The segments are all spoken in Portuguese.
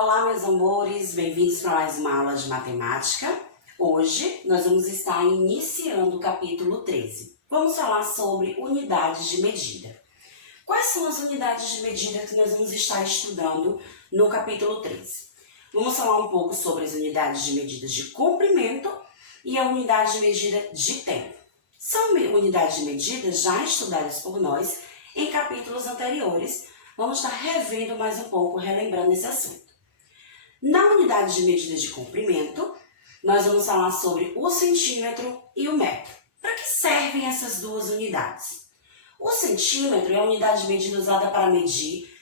Olá, meus amores, bem-vindos para mais uma aula de matemática. Hoje nós vamos estar iniciando o capítulo 13. Vamos falar sobre unidades de medida. Quais são as unidades de medida que nós vamos estar estudando no capítulo 13? Vamos falar um pouco sobre as unidades de medida de comprimento e a unidade de medida de tempo. São unidades de medida já estudadas por nós em capítulos anteriores. Vamos estar revendo mais um pouco, relembrando esse assunto. Na unidade de medida de comprimento, nós vamos falar sobre o centímetro e o metro. Para que servem essas duas unidades? O centímetro é a unidade de medida usada para medir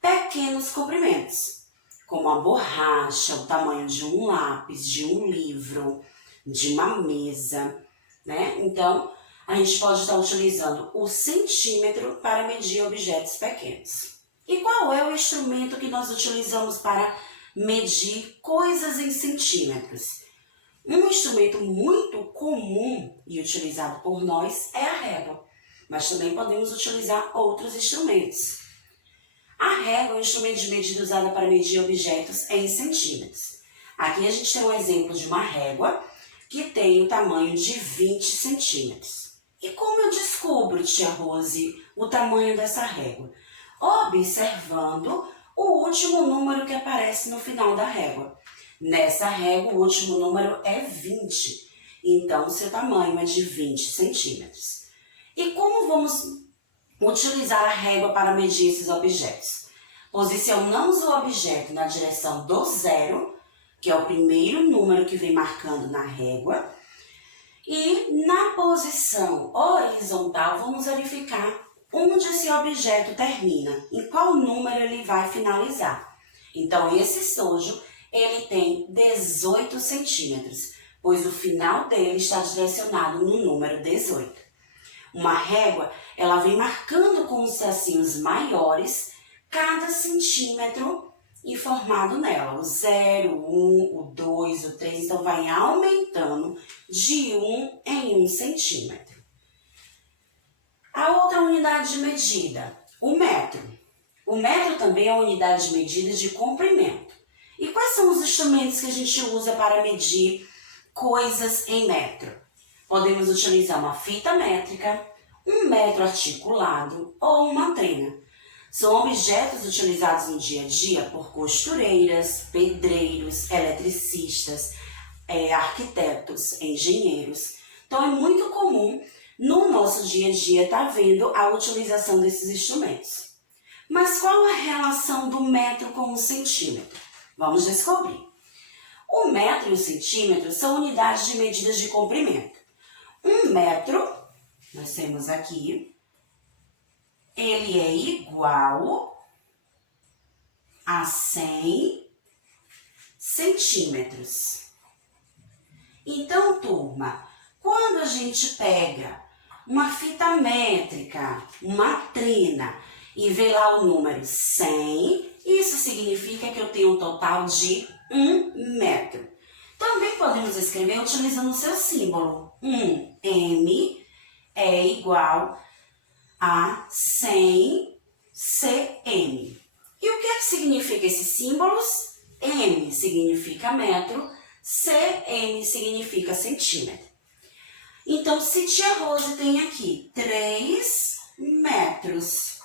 pequenos comprimentos, como a borracha, o tamanho de um lápis, de um livro, de uma mesa, né? Então, a gente pode estar utilizando o centímetro para medir objetos pequenos. E qual é o instrumento que nós utilizamos para medir coisas em centímetros? Um instrumento muito comum e utilizado por nós é a régua, mas também podemos utilizar outros instrumentos. A régua é um instrumento de medida usado para medir objetos em centímetros. Aqui a gente tem um exemplo de uma régua que tem o tamanho de 20 centímetros. E como eu descubro, tia Rose, o tamanho dessa régua? Observando o último número que aparece no final da régua. Nessa régua, o último número é 20. Então, seu tamanho é de 20 centímetros. E como vamos utilizar a régua para medir esses objetos? Posicionamos o objeto na direção do zero, que é o primeiro número que vem marcando na régua. E na posição horizontal, vamos verificar onde esse objeto termina, em qual número ele vai finalizar. Então, esse estojo, ele tem 18 centímetros, pois o final dele está direcionado no número 18. Uma régua, ela vem marcando com os tracinhos maiores cada centímetro informado nela. O 0, o 1, o 2, o 3, então vai aumentando de 1 em 1 centímetro. A outra unidade de medida, o metro. O metro também é uma unidade de medida de comprimento. E quais são os instrumentos que a gente usa para medir coisas em metro? Podemos utilizar uma fita métrica, um metro articulado ou uma trena. São objetos utilizados no dia a dia por costureiras, pedreiros, eletricistas, arquitetos, engenheiros. Então é muito comum no nosso dia a dia estar vendo a utilização desses instrumentos. Mas qual a relação do metro com o centímetro? Vamos descobrir. O metro e o centímetro são unidades de medidas de comprimento. Um metro, nós temos aqui, ele é igual a 100 centímetros. Então, turma, quando a gente pega uma fita métrica, uma trena, e vê lá o número 100, isso significa que eu tenho um total de 1 metro. Também podemos escrever utilizando o seu símbolo. 1M é igual a 100 cm. E o que é que significa esses símbolos? M significa metro, cm significa centímetro. Então, se tia Rose tem aqui 3 metros,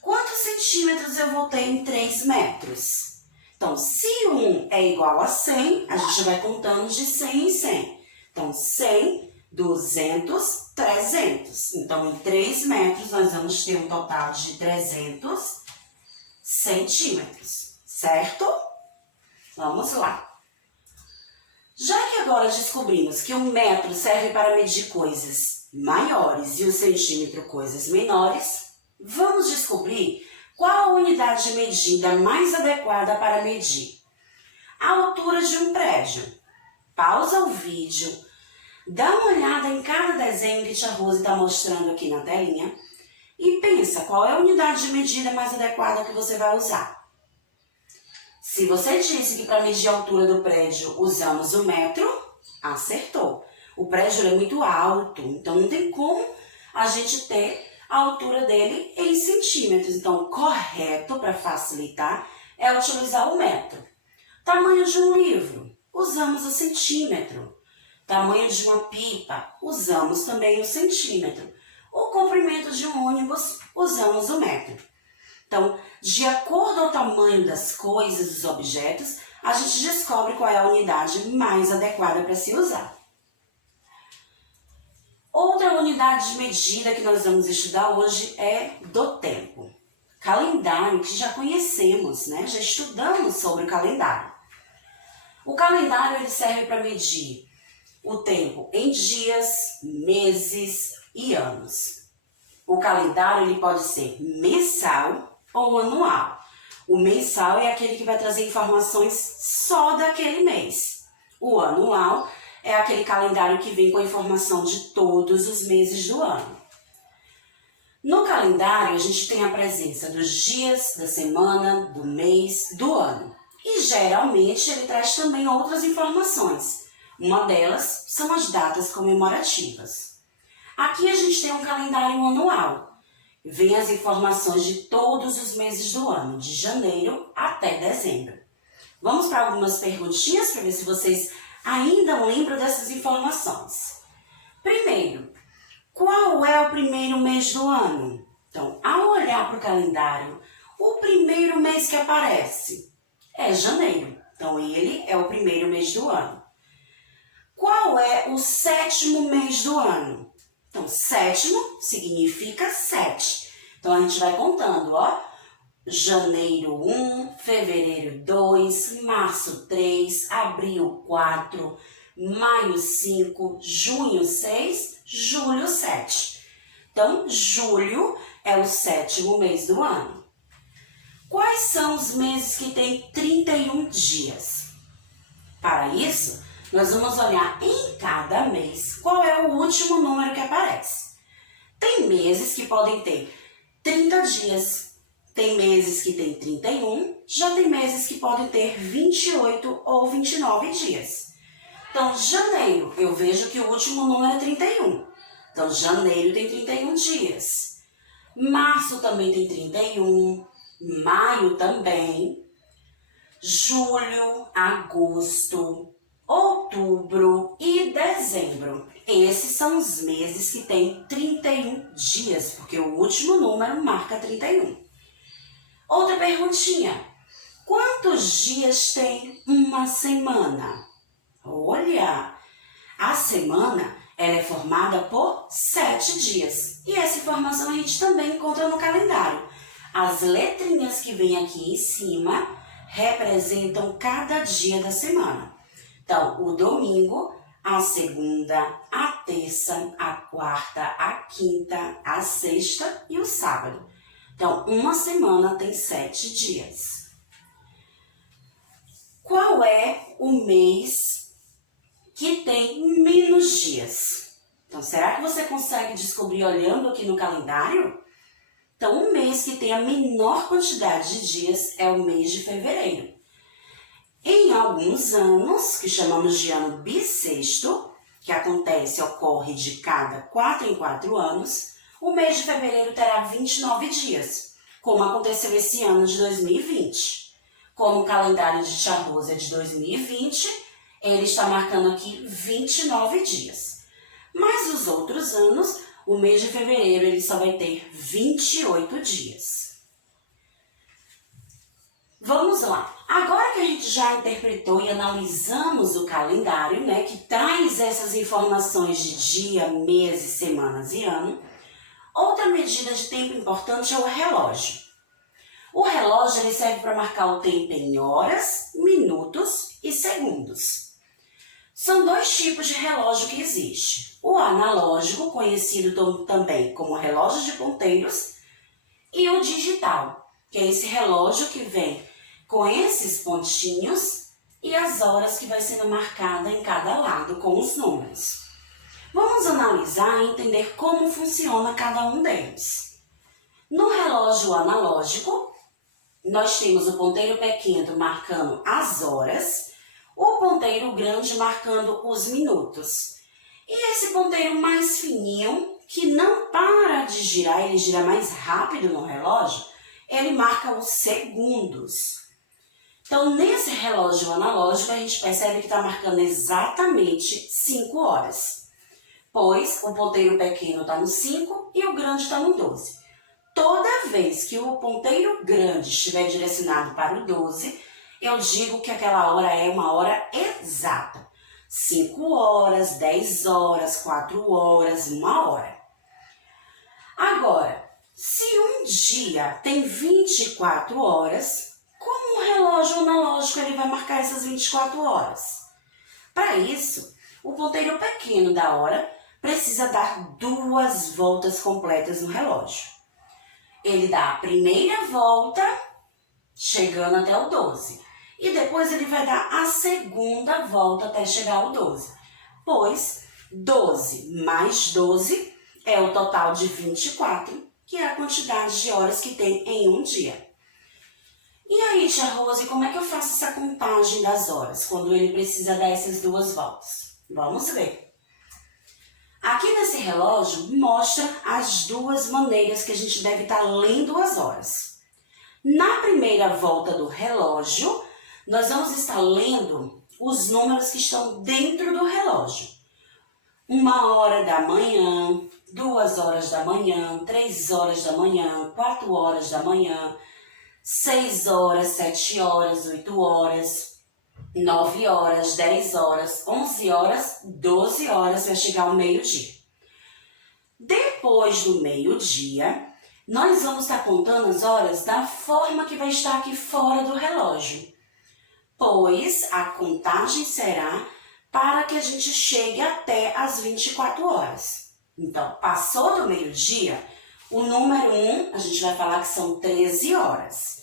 quantos centímetros eu vou ter em 3 metros? Então, se 1 é igual a 100, a gente vai contando de 100 em 100. Então, 100, 200, 300. Então, em 3 metros, nós vamos ter um total de 300 centímetros, certo? Vamos lá. Já que agora descobrimos que o metro serve para medir coisas maiores e o centímetro coisas menores, vamos descobrir qual a unidade de medida mais adequada para medir a altura de um prédio. Pausa o vídeo, dá uma olhada em cada desenho que a tia Rose está mostrando aqui na telinha e pensa qual é a unidade de medida mais adequada que você vai usar. Se você disse que para medir a altura do prédio usamos o metro, acertou. O prédio é muito alto, então não tem como a gente ter a altura dele em centímetros. Então, correto para facilitar, é utilizar o metro. Tamanho de um livro, usamos o centímetro. Tamanho de uma pipa, usamos também o centímetro. O comprimento de um ônibus, usamos o metro. Então, de acordo ao tamanho das coisas, dos objetos, a gente descobre qual é a unidade mais adequada para se usar. Outra unidade de medida que nós vamos estudar hoje é do tempo. Calendário que já conhecemos, né? Já estudamos sobre o calendário. O calendário ele serve para medir o tempo em dias, meses e anos. O calendário ele pode ser mensal ou anual. O mensal é aquele que vai trazer informações só daquele mês. O anual é aquele calendário que vem com a informação de todos os meses do ano. No calendário, a gente tem a presença dos dias, da semana, do mês, do ano. E geralmente ele traz também outras informações. Uma delas são as datas comemorativas. Aqui a gente tem um calendário anual. Vem as informações de todos os meses do ano, de janeiro até dezembro. Vamos para algumas perguntinhas para ver se vocês ainda lembram dessas informações. Primeiro, qual é o primeiro mês do ano? Então, ao olhar para o calendário, o primeiro mês que aparece é janeiro. Então, ele é o primeiro mês do ano. Qual é o sétimo mês do ano? Então, sétimo significa 7. Então, a gente vai contando, ó. Janeiro 1, fevereiro 2, março 3, abril 4, maio 5, junho 6, julho 7. Então, julho é o sétimo mês do ano. Quais são os meses que têm 31 dias? Para isso, nós vamos olhar em cada mês qual é o último número que aparece. Tem meses que podem ter 30 dias. Tem meses que tem 31, já tem meses que podem ter 28 ou 29 dias. Então, janeiro, eu vejo que o último número é 31. Então, janeiro tem 31 dias. Março também tem 31. Maio também. Julho, agosto, outubro e dezembro. Esses são os meses que têm 31 dias, porque o último número marca 31. Outra perguntinha. Quantos dias tem uma semana? Olha, a semana ela é formada por 7 dias. E essa informação a gente também encontra no calendário. As letrinhas que vêm aqui em cima representam cada dia da semana. Então, o domingo, a segunda, a terça, a quarta, a quinta, a sexta e o sábado. Então, uma semana tem 7 dias. Qual é o mês que tem menos dias? Então, será que você consegue descobrir olhando aqui no calendário? Então, o mês que tem a menor quantidade de dias é o mês de fevereiro. Em alguns anos, que chamamos de ano bissexto, que ocorre de cada 4 em 4 anos, o mês de fevereiro terá 29 dias, como aconteceu esse ano de 2020. Como o calendário de Charros é de 2020, ele está marcando aqui 29 dias. Mas os outros anos, o mês de fevereiro ele só vai ter 28 dias. Vamos lá. Agora que a gente já interpretou e analisamos o calendário, né, que traz essas informações de dia, meses, semanas e ano, outra medida de tempo importante é o relógio. O relógio ele serve para marcar o tempo em horas, minutos e segundos. São 2 tipos de relógio que existe. O analógico, conhecido também como relógio de ponteiros, e o digital, que é esse relógio que vem com esses pontinhos e as horas que vai sendo marcada em cada lado com os números. Vamos analisar e entender como funciona cada um deles. No relógio analógico, nós temos o ponteiro pequeno marcando as horas, o ponteiro grande marcando os minutos. E esse ponteiro mais fininho, que não para de girar, ele gira mais rápido no relógio, ele marca os segundos. Então, nesse relógio analógico, a gente percebe que está marcando exatamente 5 horas, pois o ponteiro pequeno está no 5 e o grande está no 12. Toda vez que o ponteiro grande estiver direcionado para o 12, eu digo que aquela hora é uma hora exata. 5 horas, 10 horas, 4 horas, 1 hora. Agora, se um dia tem 24 horas, como o relógio analógico ele vai marcar essas 24 horas? Para isso, o ponteiro pequeno da hora precisa dar 2 voltas completas no relógio. Ele dá a primeira volta, chegando até o 12. E depois ele vai dar a segunda volta até chegar ao 12. Pois 12 mais 12 é o total de 24, que é a quantidade de horas que tem em um dia. E aí, tia Rose, como é que eu faço essa contagem das horas, quando ele precisa dar essas 2 voltas? Vamos ver. Aqui nesse relógio mostra as 2 maneiras que a gente deve estar lendo as horas. Na primeira volta do relógio, nós vamos estar lendo os números que estão dentro do relógio. 1 hora da manhã, 2 horas da manhã, 3 horas da manhã, 4 horas da manhã, 6 horas, 7 horas, 8 horas, 9 horas, 10 horas, 11 horas, 12 horas, vai chegar ao meio-dia. Depois do meio-dia, nós vamos estar contando as horas da forma que vai estar aqui fora do relógio, pois a contagem será para que a gente chegue até as 24 horas. Então, passou do meio-dia, o número 1, a gente vai falar que são 13 horas.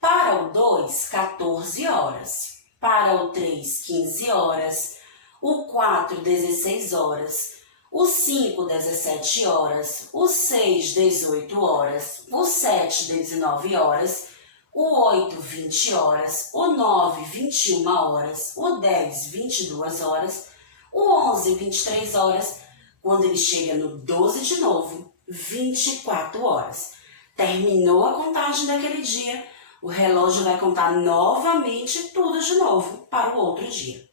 Para o 2, 14 horas. Para o 3, 15 horas. O 4, 16 horas. O 5, 17 horas. O 6, 18 horas. O 7, 19 horas. O 8, 20 horas. O 9, 21 horas. O 10, 22 horas. O 11, 23 horas. Quando ele chega no 12 de novo, 24 horas. Terminou a contagem daquele dia, o relógio vai contar novamente tudo de novo para o outro dia.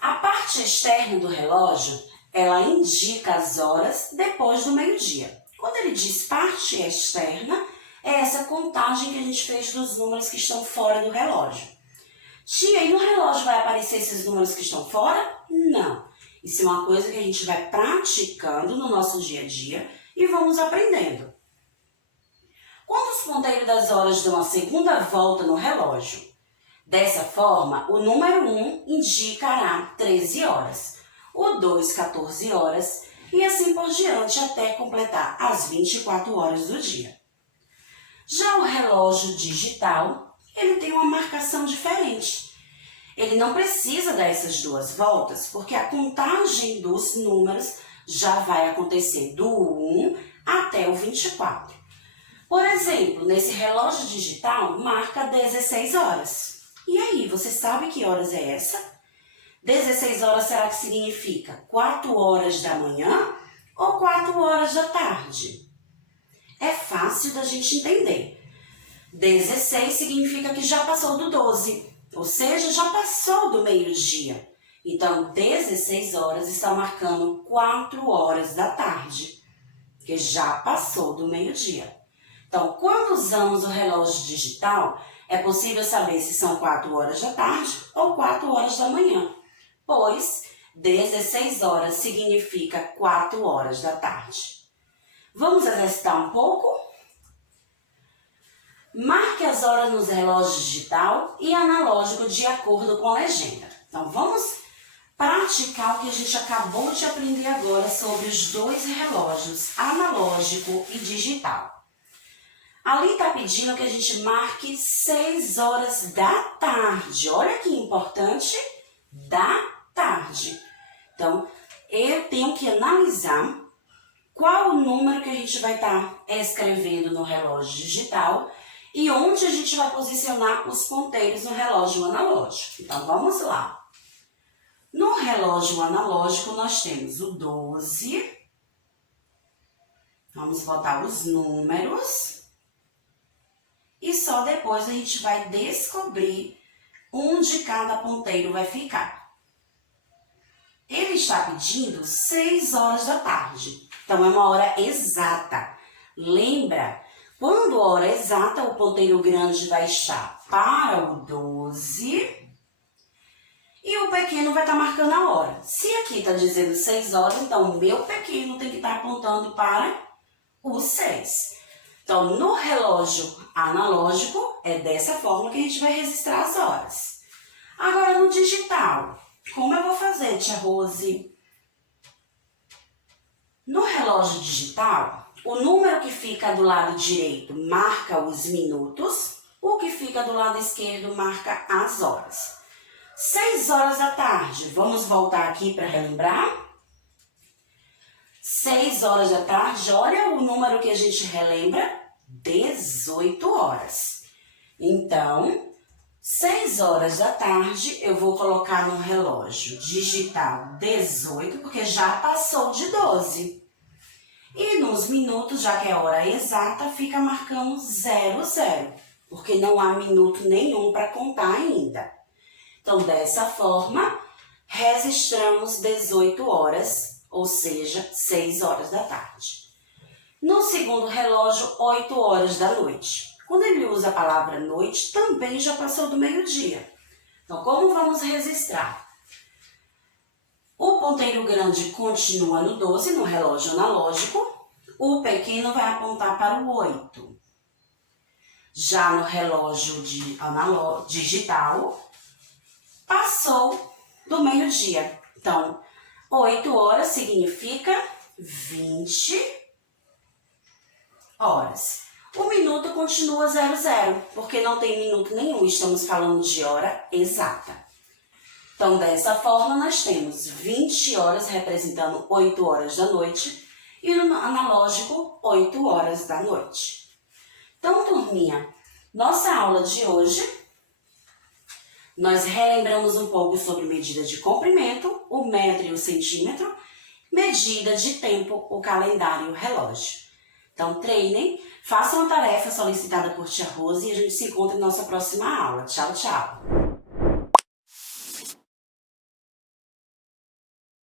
A parte externa do relógio, ela indica as horas depois do meio-dia. Quando ele diz parte externa, é essa contagem que a gente fez dos números que estão fora do relógio. Tia, e no relógio vai aparecer esses números que estão fora? Não. Isso é uma coisa que a gente vai praticando no nosso dia a dia e vamos aprendendo. Quando os ponteiros das horas dão a segunda volta no relógio, dessa forma, o número 1 indicará 13 horas, o 2, 14 horas e assim por diante até completar as 24 horas do dia. Já o relógio digital, ele tem uma marcação diferente. Ele não precisa dar essas 2 voltas, porque a contagem dos números já vai acontecer do 1 até o 24. Por exemplo, nesse relógio digital, marca 16 horas. E aí, você sabe que horas é essa? 16 horas será que significa 4 horas da manhã ou 4 horas da tarde? É fácil da gente entender. 16 significa que já passou do 12. Ou seja, já passou do meio-dia. Então, 16 horas está marcando 4 horas da tarde, que já passou do meio-dia. Então, quando usamos o relógio digital, é possível saber se são 4 horas da tarde ou 4 horas da manhã, pois 16 horas significa 4 horas da tarde. Vamos exercitar um pouco? Marque as horas nos relógios digital e analógico de acordo com a legenda. Então, vamos praticar o que a gente acabou de aprender agora sobre os 2 relógios, analógico e digital. Ali está pedindo que a gente marque 6 horas da tarde. Olha que importante, da tarde. Então, eu tenho que analisar qual o número que a gente vai estar escrevendo no relógio digital e onde a gente vai posicionar os ponteiros no relógio analógico. Então, vamos lá. No relógio analógico, nós temos o 12. Vamos botar os números. E só depois a gente vai descobrir onde cada ponteiro vai ficar. Ele está pedindo 6 horas da tarde, então é uma hora exata. Lembra, quando hora exata, o ponteiro grande vai estar para o 12 e o pequeno vai estar marcando a hora. Se aqui está dizendo 6 horas, então o meu pequeno tem que estar apontando para o 6. Então, no relógio analógico, é dessa forma que a gente vai registrar as horas. Agora, no digital, como eu vou fazer, tia Rose? No relógio digital, o número que fica do lado direito marca os minutos, o que fica do lado esquerdo marca as horas. 6 horas da tarde, vamos voltar aqui para relembrar? 6 horas da tarde, olha o número que a gente relembra, 18 horas. Então, 6 horas da tarde, eu vou colocar no relógio digital 18, porque já passou de 12. E nos minutos, já que é hora exata, fica marcando 00, porque não há minuto nenhum para contar ainda. Então, dessa forma, registramos 18 horas, ou seja, 6 horas da tarde. No segundo relógio, 8 horas da noite. Quando ele usa a palavra noite, também já passou do meio-dia. Então, como vamos registrar? O ponteiro grande continua no 12, no relógio analógico. O pequeno vai apontar para o 8. Já no relógio digital, passou do meio-dia. Então, 8 horas significa 20 horas. O minuto continua 00, porque não tem minuto nenhum, estamos falando de hora exata. Então, dessa forma, nós temos 20 horas representando 8 horas da noite e no analógico, 8 horas da noite. Então, turminha, nossa aula de hoje, nós relembramos um pouco sobre medida de comprimento, o metro e o centímetro, medida de tempo, o calendário e o relógio. Então, treinem, façam a tarefa solicitada por tia Rose e a gente se encontra em nossa próxima aula. Tchau, tchau!